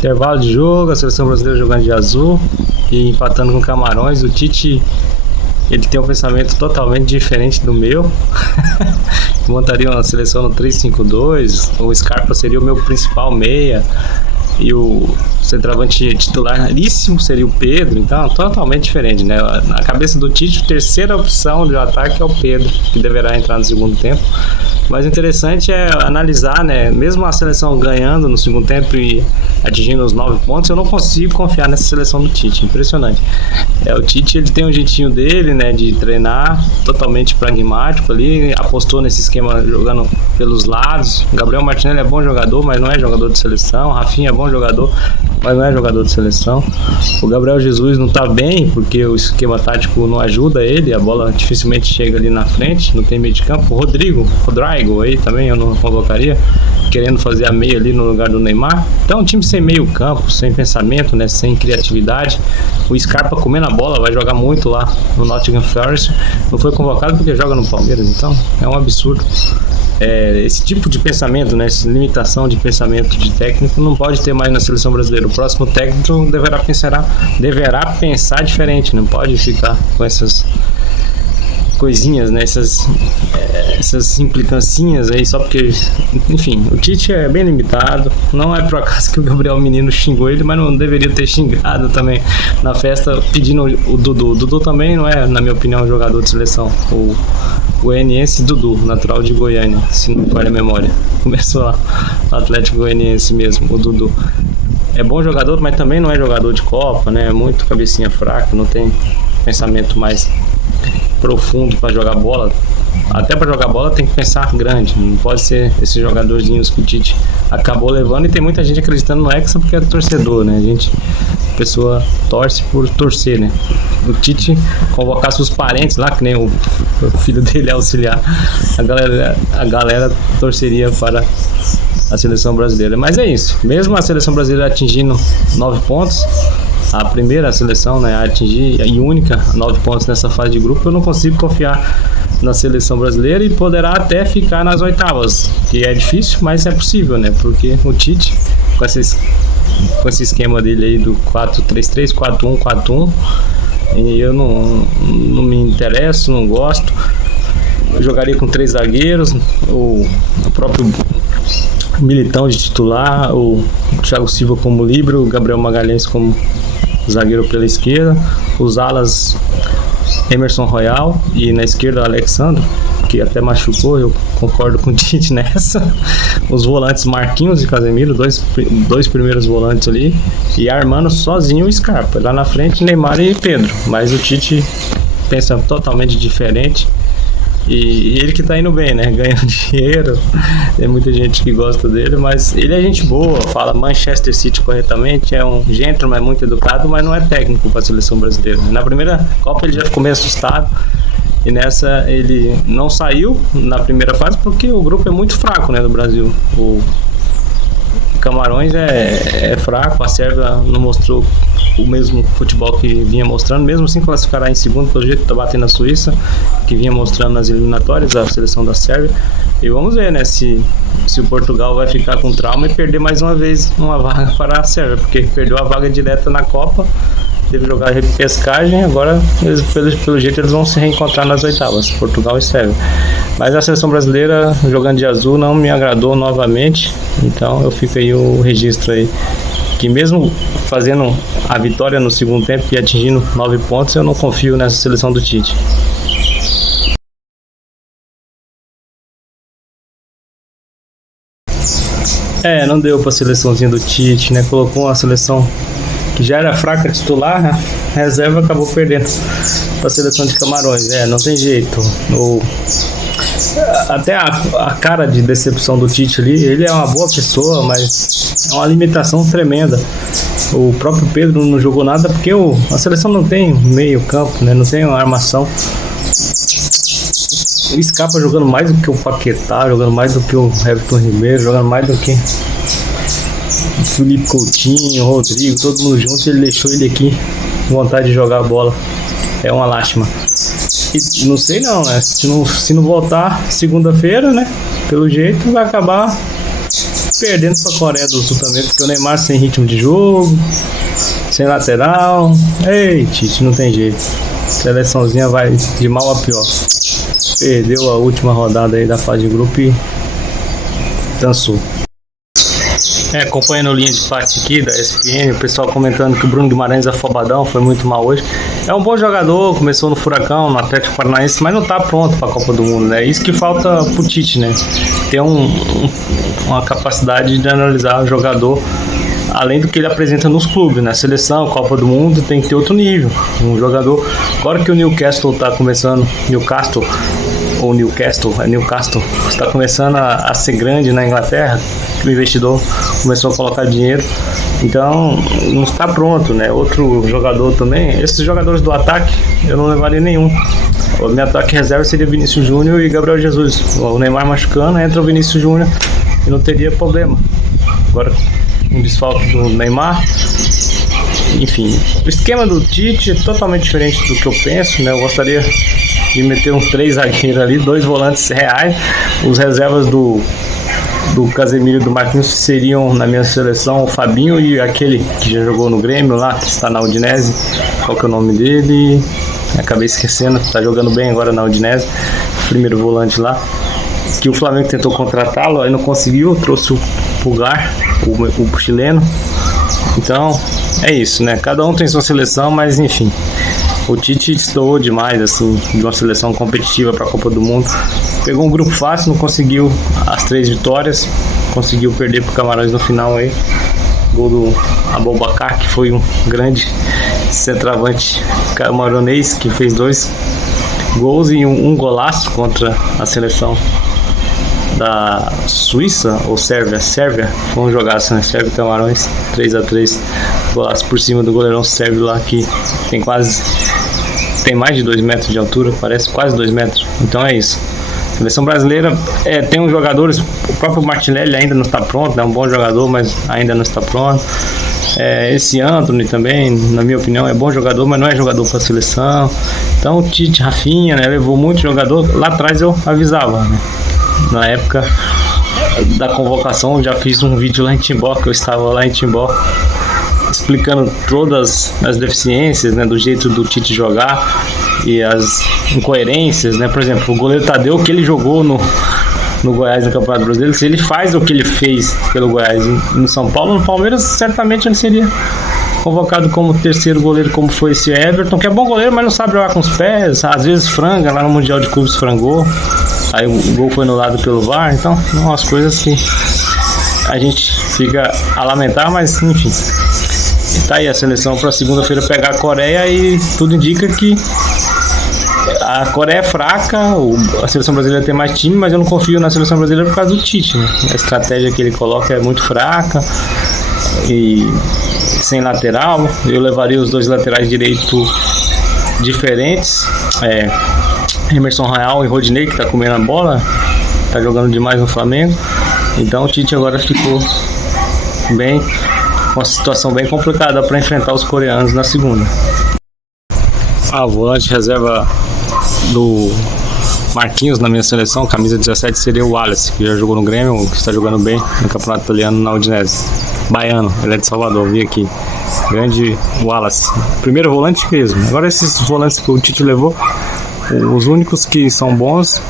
Intervalo de jogo, a seleção brasileira jogando de azul e empatando com Camarões. O Tite, ele tem um pensamento totalmente diferente do meu. Montaria uma seleção no 3-5-2. O Scarpa seria o meu principal meia e o centroavante titularíssimo seria o Pedro. Então, totalmente diferente, né? Na cabeça do Tite, a terceira opção de ataque é o Pedro, que deverá entrar no segundo tempo. Mas o interessante é analisar, né? Mesmo a seleção ganhando no segundo tempo e atingindo os 9 pontos, eu não consigo confiar nessa seleção do Tite. Impressionante. O Tite, ele tem um jeitinho dele, né? De treinar, totalmente pragmático ali. Apostou nesse esquema jogando pelos lados. O Gabriel Martinelli é bom jogador, mas não é jogador de seleção. O Rafinha é bom jogador, mas não é jogador de seleção. O Gabriel Jesus não tá bem, porque o esquema tático não ajuda ele. A bola dificilmente chega ali na frente, não tem meio de campo. O Rodrigo aí também eu não convocaria, querendo fazer a meia ali no lugar do Neymar. Então um time sem meio campo, sem pensamento, né, sem criatividade. O Scarpa comendo a bola, vai jogar muito lá no Nottingham Forest. Não foi convocado porque joga no Palmeiras, então é um absurdo. Esse tipo de pensamento, né, essa limitação de pensamento de técnico não pode ter mais na seleção brasileira. O próximo técnico deverá pensar diferente, não pode ficar com essas coisinhas, né? Essas implicancinhas aí, só porque, enfim, o Tite é bem limitado. Não é por acaso que o Gabriel Menino xingou ele, mas não deveria ter xingado também na festa pedindo o Dudu. O Dudu também não é, na minha opinião, um jogador de seleção. O goianiense Dudu, natural de Goiânia, se não me falha a memória. Começou lá no Atlético Goianiense mesmo, o Dudu. É bom jogador, mas também não é jogador de Copa, né? É muito cabecinha fraca, não tem pensamento mais profundo para jogar bola. Até para jogar bola tem que pensar grande, não pode ser esses jogadorzinhos que o Tite acabou levando. E tem muita gente acreditando no Hexa porque é torcedor, né? A pessoa torce por torcer, né? O Tite convocasse os parentes lá, que nem o filho dele é auxiliar, a galera torceria para a seleção brasileira. Mas é isso, mesmo a seleção brasileira atingindo 9 pontos, a primeira seleção, né, a atingir e única 9 pontos nessa fase de grupo, eu não consigo confiar na seleção brasileira e poderá até ficar nas oitavas, que é difícil, mas é possível, né? Porque o Tite, com esse esquema dele aí do 4-3-3, 4-1, 4-1, e eu não me interesso, não gosto. Eu jogaria com 3 zagueiros, o próprio Militão de titular, o Thiago Silva como líbero, o Gabriel Magalhães como zagueiro pela esquerda, os alas Emerson Royal e na esquerda Alexandre, que até machucou, eu concordo com o Tite nessa. Os volantes Marquinhos e Casemiro, dois primeiros volantes ali, e armando sozinho o Scarpa. Lá na frente Neymar e Pedro, mas o Tite pensa totalmente diferente. E ele que tá indo bem, né? Ganhando dinheiro. Tem muita gente que gosta dele, mas ele é gente boa, fala Manchester City corretamente, é um gentleman, é muito educado, mas não é técnico para a seleção brasileira. Na primeira Copa ele já ficou meio assustado, e nessa ele não saiu na primeira fase porque o grupo é muito fraco, né, do Brasil. O Camarões é fraco, a Sérvia não mostrou o mesmo futebol que vinha mostrando, mesmo assim classificará em segundo, pelo jeito que está batendo a Suíça, que vinha mostrando nas eliminatórias, a seleção da Sérvia. E vamos ver, né, se o Portugal vai ficar com trauma e perder mais uma vez uma vaga para a Sérvia, porque perdeu a vaga direta na Copa, teve que jogar repescagem, agora pelo jeito eles vão se reencontrar nas oitavas, Portugal e Sérvia. Mas a seleção brasileira jogando de azul não me agradou novamente, então eu fico aí o registro aí, que mesmo fazendo a vitória no segundo tempo e atingindo 9 pontos, eu não confio nessa seleção do Tite. Não deu para a seleçãozinha do Tite, né? Colocou uma seleção que já era fraca titular, né? A reserva acabou perdendo para a seleção de Camarões. Não tem jeito. Até a cara de decepção do Tite ali, ele é uma boa pessoa, mas é uma limitação tremenda. O próprio Pedro não jogou nada porque a seleção não tem meio campo, né? Não tem uma armação. O Scarpa jogando mais do que o Paquetá, jogando mais do que o Everton Ribeiro, jogando mais do que o Felipe Coutinho, o Rodrigo, todo mundo junto. Ele deixou ele aqui com vontade de jogar a bola. É uma lástima. E não sei não, né? Se não voltar segunda-feira, né? Pelo jeito vai acabar perdendo para a Coreia do Sul também, porque o Neymar sem ritmo de jogo, sem lateral. Ei, Tite, não tem jeito. Seleçãozinha vai de mal a pior. Perdeu a última rodada aí da fase de grupo e dançou. Acompanhando a linha de parte aqui da ESPN, o pessoal comentando que o Bruno Guimarães afobadão, foi muito mal hoje. É um bom jogador, começou no Furacão, no Atlético Paranaense, mas não tá pronto para a Copa do Mundo, né? Isso que falta pro Tite, né? Ter uma capacidade de analisar o jogador, além do que ele apresenta nos clubes, na seleção, Copa do Mundo, tem que ter outro nível. Um jogador, agora que o Newcastle está começando, Newcastle está começando a ser grande na Inglaterra, que o investidor começou a colocar dinheiro, então não está pronto, né? Outro jogador também, esses jogadores do ataque, eu não levaria nenhum. O meu ataque reserva seria Vinícius Júnior e Gabriel Jesus. O Neymar machucando, entra o Vinícius Júnior e não teria problema. Agora, um desfalque do Neymar. Enfim, o esquema do Tite é totalmente diferente do que eu penso, né? Eu gostaria de meter uns 3 zagueiros ali, 2 volantes reais. Os reservas do Casemiro e do Marquinhos seriam na minha seleção o Fabinho e aquele que já jogou no Grêmio lá, que está na Udinese. Qual que é o nome dele? Acabei esquecendo, está jogando bem agora na Udinese, primeiro volante lá, que o Flamengo tentou contratá-lo, aí não conseguiu, trouxe o Pulgar, o chileno. Então é isso, né? Cada um tem sua seleção, mas enfim, o Tite estourou demais, assim, de uma seleção competitiva para a Copa do Mundo. Pegou um grupo fácil, não conseguiu as 3 vitórias, conseguiu perder para o Camarões no final aí. Gol do Aboubakar, que foi um grande centroavante camaronês, que fez 2 gols e um golaço contra a seleção da Suíça ou Sérvia, vamos jogar assim, né? Sérvia e Camarões, 3-3, golaço por cima do goleirão sérvio lá, que tem mais de 2 metros de altura, parece quase 2 metros, então é isso. A seleção brasileira tem uns jogadores, o próprio Martinelli ainda não está pronto, é um bom jogador, mas ainda não está pronto. Esse Antony também, na minha opinião, é bom jogador, mas não é jogador para a seleção. Então o Tite, Rafinha, né, levou muito jogador. Lá atrás eu avisava, né? Na época da convocação, eu já fiz um vídeo lá em Timbó, que eu estava lá em Timbó, explicando todas as deficiências, né, do jeito do Tite jogar e as incoerências, né? Por exemplo, o goleiro Tadeu, que ele jogou no Goiás no Campeonato Brasileiro, se ele faz o que ele fez pelo Goiás no São Paulo, no Palmeiras, certamente ele seria convocado como terceiro goleiro, como foi esse Everton, que é bom goleiro, mas não sabe jogar com os pés, às vezes franga, lá no Mundial de Clubes frangou, aí o gol foi anulado pelo VAR, então são umas coisas que a gente fica a lamentar, mas enfim. Tá aí a seleção para segunda-feira pegar a Coreia e tudo indica que a Coreia é fraca, a seleção brasileira tem mais time, mas eu não confio na seleção brasileira por causa do Tite, né? A estratégia que ele coloca é muito fraca e sem lateral. Eu levaria os 2 laterais direito diferentes, Emerson Royal e Rodinei, que tá comendo a bola, tá jogando demais no Flamengo. Então o Tite agora ficou bem, uma situação bem complicada para enfrentar os coreanos na segunda. A volante reserva do Marquinhos na minha seleção, camisa 17, seria o Wallace, que já jogou no Grêmio, que está jogando bem no Campeonato Italiano na Udinese. Baiano, ele é de Salvador, vi aqui. Grande Wallace. Primeiro volante mesmo. Agora esses volantes que o Tite levou, os únicos que são bons,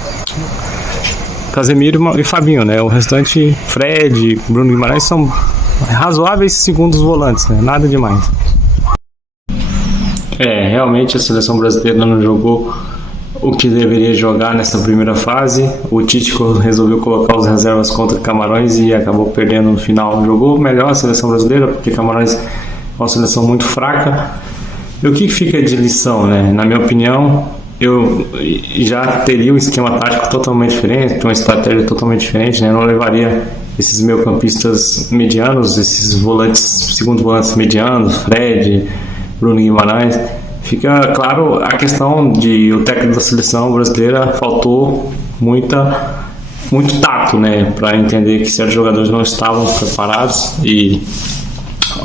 Casemiro e Fabinho, né? O restante, Fred, Bruno Guimarães, são razoáveis segundos volantes, né? Nada demais. Realmente a seleção brasileira não jogou o que deveria jogar nessa primeira fase. O Tite resolveu colocar os reservas contra Camarões e acabou perdendo no final. Jogou melhor a seleção brasileira, porque Camarões é uma seleção muito fraca. E o que fica de lição, né? Na minha opinião, eu já teria um esquema tático totalmente diferente, uma estratégia totalmente diferente, né? Eu não levaria esses meio-campistas medianos, esses volantes, segundo volantes medianos, Fred, Bruno Guimarães. Fica claro a questão de o técnico da seleção brasileira faltou muito tato, né, para entender que certos jogadores não estavam preparados e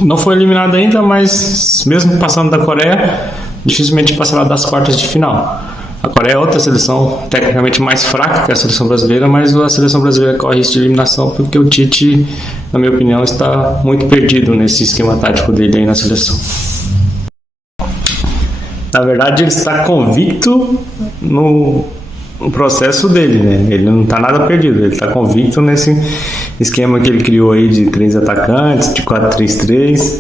não foi eliminado ainda, mas mesmo passando da Coreia, dificilmente passará das quartas de final. A Coreia é outra seleção tecnicamente mais fraca que a seleção brasileira, mas a seleção brasileira corre risco de eliminação porque o Tite, na minha opinião, está muito perdido nesse esquema tático dele aí na seleção. Na verdade, ele está convicto no processo dele, né? Ele não está nada perdido, ele está convicto nesse esquema que ele criou aí de 3 atacantes, de 4-3-3.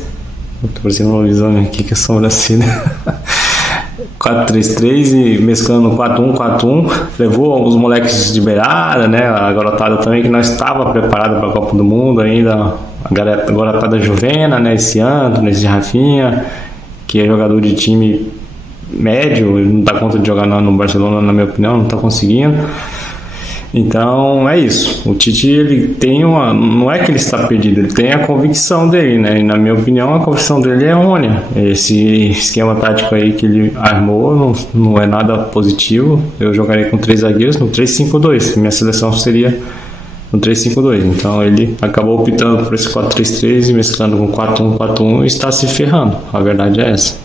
Tô parecendo uma visão aqui que é sobrancelha. 4-3-3 e mesclando 4-1-4-1. Levou os moleques de beirada, né? A garotada também que não estava preparada para a Copa do Mundo ainda. A garotada Juvena, né? Esse ano, esse Rafinha, que é jogador de time médio, ele não dá conta de jogar no Barcelona, na minha opinião, não está conseguindo. Então é isso, o Tite ele tem não é que ele está perdido, ele tem a convicção dele, né? E na minha opinião a convicção dele é errônea. Esse esquema tático aí que ele armou não é nada positivo. Eu jogaria com 3 zagueiros no 3-5-2, minha seleção seria no 3-5-2, então ele acabou optando por esse 4-3-3 e mesclando com 4-1-4-1 e está se ferrando, a verdade é essa.